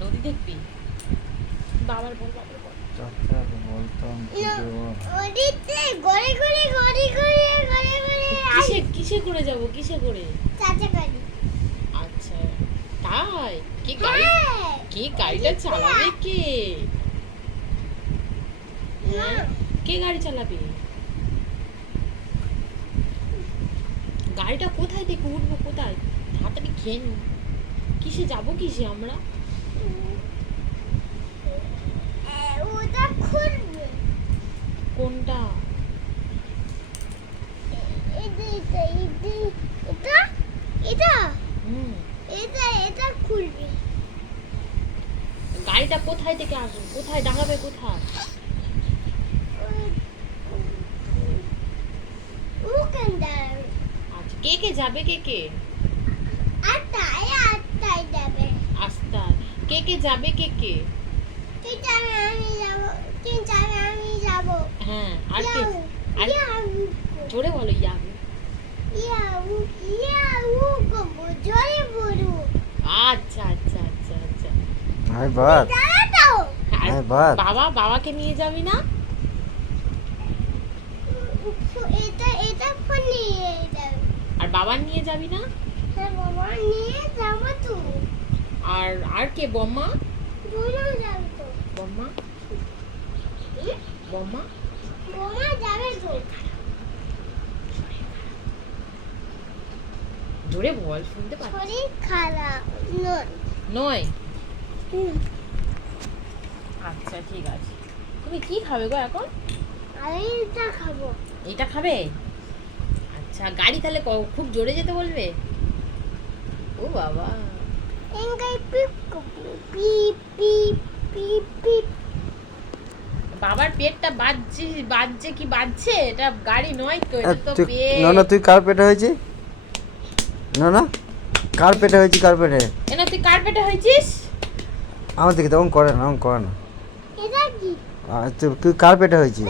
নদী দেখবি? বাবার বল। চাচাকে বলতাম কিসে করে যাব? কিসে করে? আচ্ছা তাই? কে গাড়িটা চালাবে কে? হ্যাঁ, কে গাড়ি চালাবে? গাড়িটা কোথায় থেকে উঠবো? কোথায়? তাড়াতাড়ি খেয়ে নি। কিসে যাব? কিসে আমরা? কোনটা? হুম, গাড়িটা কোথায় থেকে আসবে? কোথায় দাঁড়াবে? কোথায়? আচ্ছা, কে যাবে? কে? আস্তায়। কে যাবে? কে? হ্যাঁ, আর কে? আর জোরে বলো। ইয়াহু। আচ্ছা। হাই বাদ আর হাই বাদ বাবাকে নিয়ে যাবি না? আর বাবা নিয়ে যাবি না? আর কে? বম্মা? বম্মা? বম্মা? জোরে বল, শুনতে পাচ্ছি। নয়। আচ্ছা ঠিক আছে। তুমি কি খাবে গো এখন? এটা খাবে? আচ্ছা, গাড়ি তাহলে খুব জোরে যেতে বলবে? ও বাবা। বাবার পেটটা বাজছে কি বাজছে? এটা গাড়ি নয় তো, এটা তো পেট। না তুই কার পেটে হয়েছি? না কার পেটে হয়েছি? কার পেটে? তুই কার পেটে হয়েছিস? আমার দিকে তখন করে না তুই কার পেটে হয়েছিস?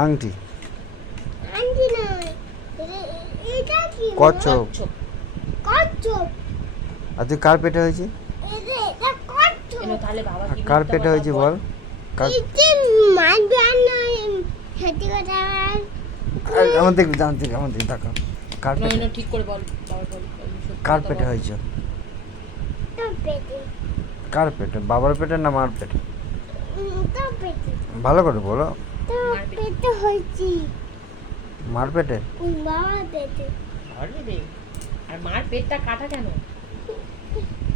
আংটি। কচ্ছপ। আর তুই কার পেটে হয়েছিস? তাহলে বাবা কি কার পেটে হয়েছি বল? আমার দিকে তাকা। কার পেটে? ঠিক করে বল, বাবা বল। কার পেটে হয়েছে? কার পেটে? বাবার পেটে না মার পেটে? ভালো করে বলো। মার পেটে? আর মার পেটটা কাটা কেন?